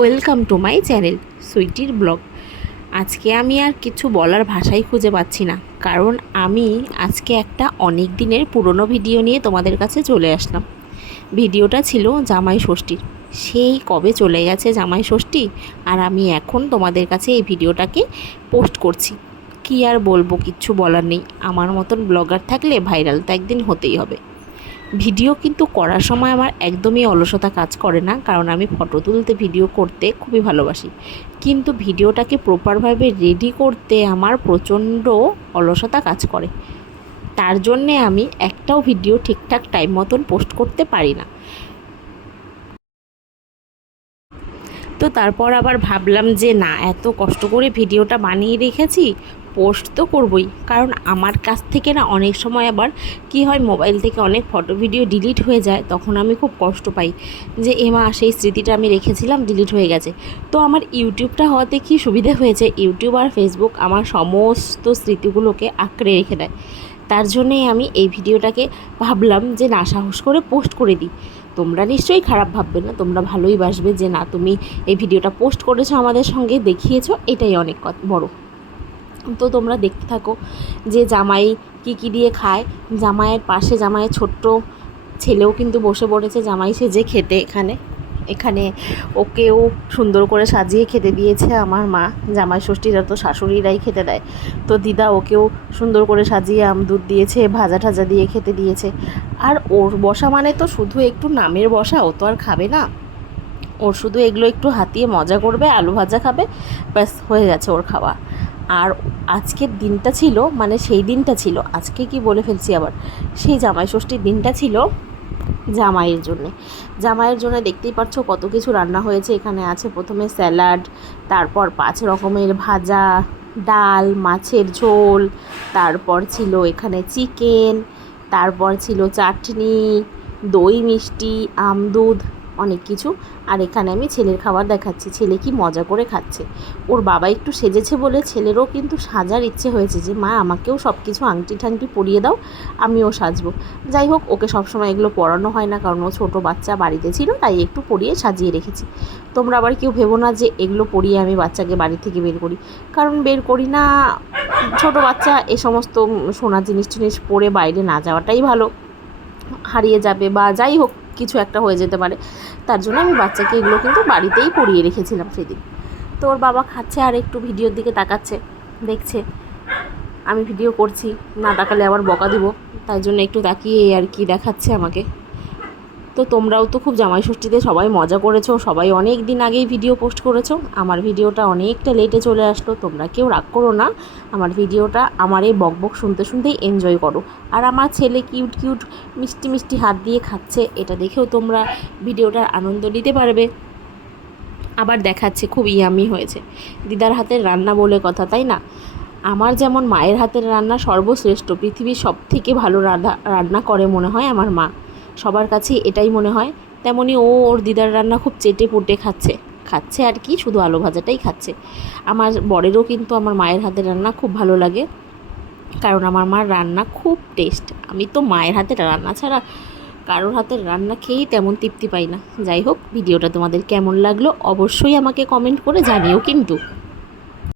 Welcome to my channel সুইটির blog. আজকে আমি আর কিছু বলার ভাষাই খুঁজে পাচ্ছি না, কারণ আমি আজকে একটা অনেক দিনের পুরনো ভিডিও নিয়ে তোমাদের কাছে চলে আসলাম। ভিডিওটা ছিল জামাই ষষ্ঠীর। সেই কবে চলে গেছে জামাই ষষ্ঠী, আর আমি এখন তোমাদের কাছে এই ভিডিওটাকে পোস্ট করছি। কি আর বলবো, কিচ্ছু বলার নেই। আমার মতন ব্লগার থাকলে ভাইরাল তো একদিন হতেই হবে। ভিডিও কিন্তু করার সময় আমার একদমই অলসতা কাজ করে না, কারণ আমি ফটো তুলতে ভিডিও করতে খুবই ভালোবাসি। কিন্তু ভিডিওটাকে প্রপারভাবে রেডি করতে আমার প্রচণ্ড অলসতা কাজ করে। তার জন্যে আমি একটাও ভিডিও ঠিকঠাক টাইম মতন পোস্ট করতে পারি না। তো তারপর আবার ভাবলাম যে না, এত কষ্ট করে ভিডিওটা বানিয়ে রেখেছি, পোস্ট তো করবই। কারণ আমার কাছ থেকে না অনেক সময় আবার কি হয়, মোবাইল থেকে অনেক ফটো ভিডিও ডিলিট হয়ে যায়, তখন আমি খুব কষ্ট পাই যে এমা সেই স্মৃতিটা আমি রেখেছিলাম ডিলিট হয়ে গেছে। তো আমার ইউটিউবটা হওয়াতে কি সুবিধা হয়েছে, ইউটিউব আর ফেসবুক আমার সমস্ত স্মৃতিগুলোকে আঁকড়ে রেখে দেয়। তার জন্যেই আমি এই ভিডিওটাকে ভাবলাম যে না, সাহস করে পোস্ট করে দিই। তোমরা নিশ্চয়ই খারাপ ভাববে না, তোমরা ভালোই বাসবে যে না, তুমি এই ভিডিওটা পোস্ট করেছো, আমাদের সঙ্গে দেখিয়েছো, এটাই অনেক বড়। তো তোমরা দেখতে থাকো যে জামাই কী দিয়ে খায়। জামাইয়ের পাশে জামাইয়ের ছোট্ট ছেলেও কিন্তু বসে পড়েছে জামাই সেজে খেতে। এখানে ওকেও সুন্দর করে সাজিয়ে খেতে দিয়েছে আমার মা। জামাই ষষ্ঠীরা তো শাশুড়িরাই খেতে দেয়, তো দিদা ওকেও সুন্দর করে সাজিয়ে দুধ দিয়েছে, ভাজা ঠাজা দিয়ে খেতে দিয়েছে। আর ওর বসা মানে তো শুধু একটু নামের বসা, ও তো আর খাবে না। ওর শুধু এগুলো একটু হাতিয়ে মজা করবে, আলু ভাজা খাবে, ব্যাস হয়ে গেছে ওর খাওয়া। আর আজকের দিনটা ছিল, মানে সেই দিনটা ছিল, আজকে কি বলে ফেলছি আবার, সেই জামাই ষষ্ঠীর দিনটা ছিল জামাইয়ের জন্য দেখতেই পাচ্ছ কত কিছু রান্না হয়েছে। এখানে আছে প্রথমে স্যালাড, তারপর 5 রকমের ভাজা, ডাল, মাছের ঝোল, তারপর ছিল এখানে চিকেন, তারপর ছিল চাটনি, দই মিষ্টি, আমদুধ, অনেক কিছু। আর এখানে আমি ছেলের খাবার দেখাচ্ছি, ছেলে কি মজা করে খাচ্ছে। ওর বাবা একটু সেজেছে বলে ছেলেরও কিন্তু সাজার ইচ্ছে হয়েছে যে মা আমাকেও সব কিছু আংটি ঠাংটি পরিয়ে দাও, আমিও সাজবো। যাই হোক, ওকে সবসময় এগুলো পরানো হয় না, কারণ ও ছোটো বাচ্চা বাড়িতে ছিল, তাই একটু পরিয়ে সাজিয়ে রেখেছি। তোমরা আবার কেউ ভেবো না যে এগুলো পরিয়ে আমি বাচ্চাকে বাড়ি থেকে বের করি, কারণ বের করি না। ছোটো বাচ্চা এ সমস্ত সোনার জিনিস টিনিস পরে বাইরে না যাওয়াটাই ভালো, হারিয়ে যাবে বা যাই হোক কিছু একটা হয়ে যেতে পারে। তার জন্য আমি বাচ্চাকে এগুলো কিন্তু বাড়িতেই পরিয়ে রেখেছিলাম সেদিন। তো ওর বাবা খাচ্ছে আর একটু ভিডিওর দিকে তাকাচ্ছে, দেখছে আমি ভিডিও করছি, না তাকালে আবার বকা দিব, তাই জন্য একটু তাকিয়ে আর কি দেখাচ্ছে আমাকে। তো তোমরাও তো খুব জামাই ষষ্ঠীতে সবাই মজা করেছো, সবাই অনেক দিন আগেই ভিডিও পোস্ট করেছো। আমার ভিডিওটা অনেকটা লেটে চলে আসলো, তোমরা কেউ রাগ করো না। আমার ভিডিওটা আমার এই বকবক শুনতে শুনতেই এনজয় করো। আর আমার ছেলে কিউট কিউট মিষ্টি মিষ্টি হাত দিয়ে খাচ্ছে, এটা দেখেও তোমরা ভিডিওটার আনন্দ নিতে পারবে। আবার দেখাচ্ছে খুব ইয়ামি হয়েছে। দিদার হাতের রান্না বলে কথা, তাই না? আমার যেমন মায়ের হাতের রান্না সর্বশ্রেষ্ঠ, পৃথিবীর সবথেকে ভালো রান্না করে মনে হয় আমার মা, সবার কাছে এটাই মনে হয়। তেমনি ওর দিদার রান্না খুব চেটে পুটে খাচ্ছে আর কি, শুধু আলু ভাজাটাই খাচ্ছে। আমার বরেরও কিন্তু আমার মায়ের হাতের রান্না খুব ভালো লাগে, কারণ আমার মার রান্না খুব টেস্ট। আমি তো মায়ের হাতের রান্না ছাড়া কারোর হাতের রান্না খেয়েই তেমন তৃপ্তি পাই না। যাই হোক, ভিডিওটা তোমাদের কেমন লাগলো অবশ্যই আমাকে কমেন্ট করে জানিও কিন্তু।